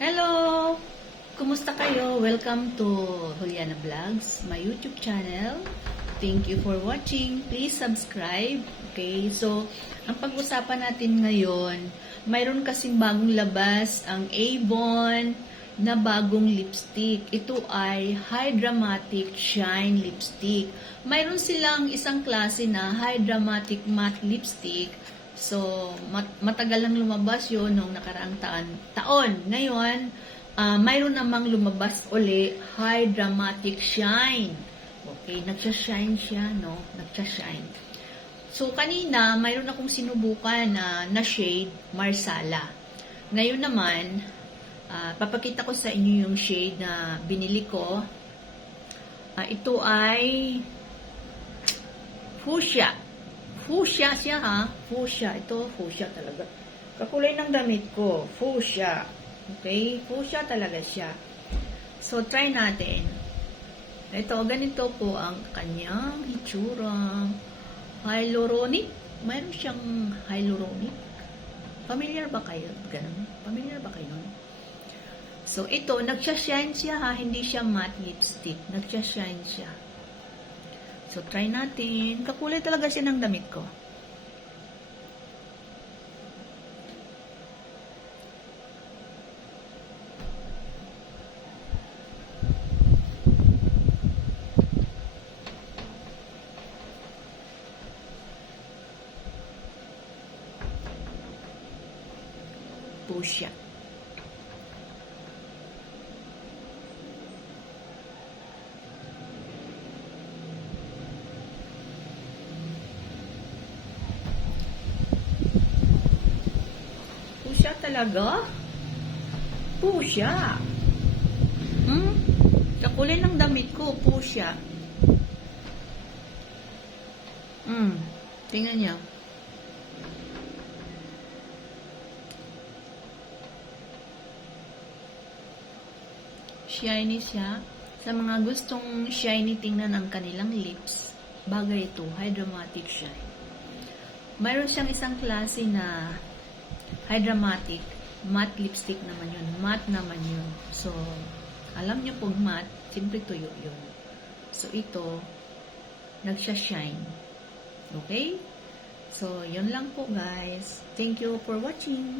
Hello! Kumusta kayo? Welcome to Juliana Vlogs, my YouTube channel. Thank you for watching. Please subscribe. Okay, so ang pag-usapan natin ngayon, mayroon kasing bagong labas ang Avon na bagong lipstick. Ito ay High Dramatic Shine Lipstick. Mayroon silang isang klase na High Dramatic Matte Lipstick. So, matagal lang lumabas yun nung nakaraang taon. Ngayon, mayroon namang lumabas uli, High Dramatic Shine. Okay, nagsha-shine siya, no? Nagsha-shine. So, kanina, mayroon akong sinubukan na shade, Marsala. Ngayon naman, papakita ko sa inyo yung shade na binili ko. Ito ay Fuchsia. Fuchsia siya, ha? Fuchsia. Ito, fuchsia talaga. Kakulay ng damit ko. Fuchsia. Okay? Fuchsia talaga siya. So, try natin. Ito, ganito po ang kanyang hitsura. Hyaluronic. Mayroon siyang hyaluronic. Familiar ba kayo? Ganun? Familiar ba kayo nun? So, ito, nagsha-shine siya, ha? Hindi siya matte lipstick. Nagsha-shine siya. So, try natin. Kakulay talaga siya ng damit ko. Fuchsia. Fuchsia talaga? Fuchsia. Kakulay ng damit ko, fuchsia. Tingnan niyo. Shiny siya. Sa mga gustong shiny tingnan ang kanilang lips, bagay ito, High Dramatic Shine. Mayroon siyang isang klase na High Dramatic matte lipstick naman yun. Matte naman yun. So, alam niyo pong matte, siyempre tuyo yun. So, ito, nagsha-shine. Okay? So, yun lang po guys. Thank you for watching.